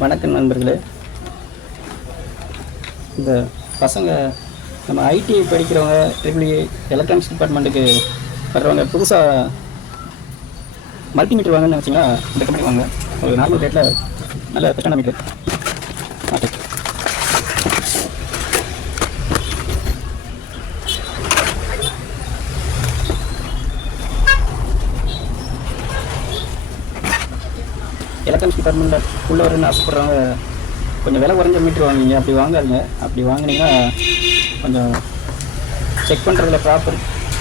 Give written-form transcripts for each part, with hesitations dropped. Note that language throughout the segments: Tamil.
வணக்கம் நண்பர்களே. இந்த பசங்க நம்ம ஐடி படிக்கிறவங்க, ட்ரிபிள்இ எலக்ட்ரானிக்ஸ் டிபார்ட்மெண்ட்டுக்கு வர்றவங்க புதுசாக மல்டிமீட்டர் வாங்கன்னு நினச்சிங்கன்னா இந்த கம்பெனி வாங்க. ஒரு நார்மல் ரேட்டில் நல்ல பெஸ்ட்டான மீட்டர். எலக்ட்ரானிக்ஸ் டிபார்ட்மெண்ட்டில் உள்ள வரணும்னு ஆசைப்படுறவங்க கொஞ்சம் விலை குறைஞ்ச மீட்ரு வாங்குவீங்க. அப்படி வாங்காதீங்க. அப்படி வாங்கினீங்கன்னா கொஞ்சம் செக் பண்ணுறதுல ப்ராப்பர்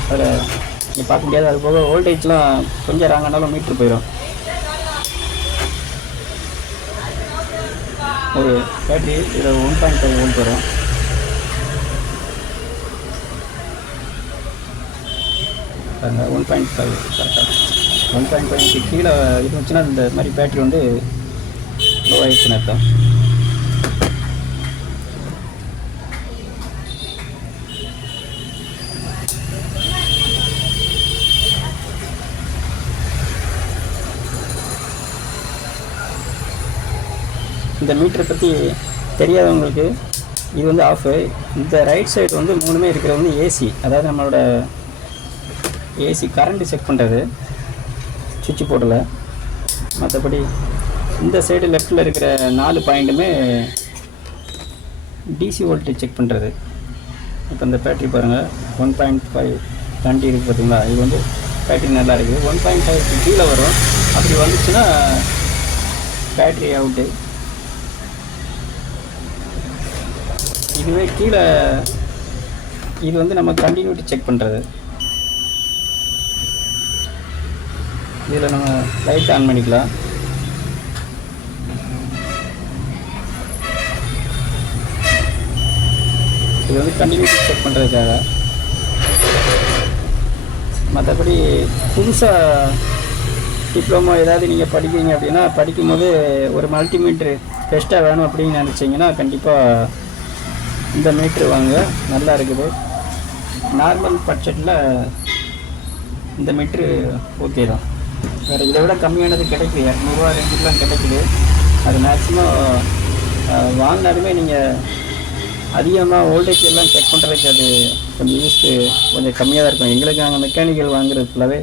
அதில் நீங்கள் பார்க்க முடியாது. அது போக வோல்டேஜ்லாம் கொஞ்சம் ராங்கானாலும் மீட்ரு போயிடும். ஒரு பேட்ரி இதில் 1.5 வோல்ட் வரும். பாருங்கள் 1.5 கரெக்டாக 1.5 கீழே இருந்துச்சுன்னா இந்த மாதிரி பேட்ரி வந்து லோ ஆகிடுச்சுன்னு அர்த்தம். இந்த மீட்டரை பற்றி தெரியாதவங்களுக்கு இது வந்து ஆஃபு. இந்த ரைட் சைடு வந்து மூணுமே இருக்கிறது வந்து ஏசி, அதாவது நம்மளோட ஏசி கரண்ட்டு செக் பண்ணுறது சுவிட்ச் போர்டில். மற்றபடி இந்த சைடு லெஃப்டில் இருக்கிற 4 பாயிண்ட்டுமே டிசி வோல்டேஜ் செக் பண்ணுறது. இப்போ இந்த பேட்ரி பாருங்கள் 1.5 தாண்டி இருக்குது பார்த்தீங்களா. இது வந்து பேட்ரி நல்லா இருக்குது. 1.5 கீழே வரும். அப்படி வந்துச்சுன்னா பேட்ரி அவுட்டு. இதுவே கீழே இது வந்து நம்ம கண்டினியூட்டி செக் பண்ணுறது. இதில் நம்ம லைட் ஆன் பண்ணிக்கலாம். இது வந்து கண்டினியூட்டி செக் பண்ணுறதுக்காக. மற்றபடி புதுசாக டிப்ளமோ ஏதாவது நீங்கள் படிக்கிறீங்க அப்படின்னா, படிக்கும்போது ஒரு மல்டிமீட்ரு பெஸ்ட்டாக வேணும் அப்படின்னு நினச்சிங்கன்னா கண்டிப்பாக இந்த மீட்ரு வாங்க. நல்லா இருக்குது. நார்மல் பட்ஜெட்டில் இந்த மீட்ரு ஓகே தான். வேறு இதை விட கம்மியானது கிடைக்குது. 200 ரேஞ்சுக்கெலாம் கிடைக்குது. அது மேக்ஸிமம் வாங்கினாலுமே நீங்கள் அதிகமாக வோல்டேஜ் எல்லாம் செக் பண்ணுறதுக்கு அது கொஞ்சம் யூஸ்க்கு கொஞ்சம் கம்மியாக தான் இருக்கும். எங்களுக்கு நாங்கள் மெக்கானிக்கல் வாங்குறது ஃபுல்லாகவே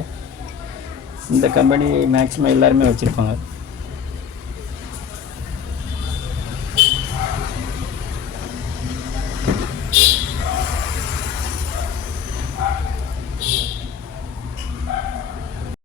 இந்த கம்பெனி மேக்ஸிமம் எல்லாருமே வச்சுருப்பாங்க.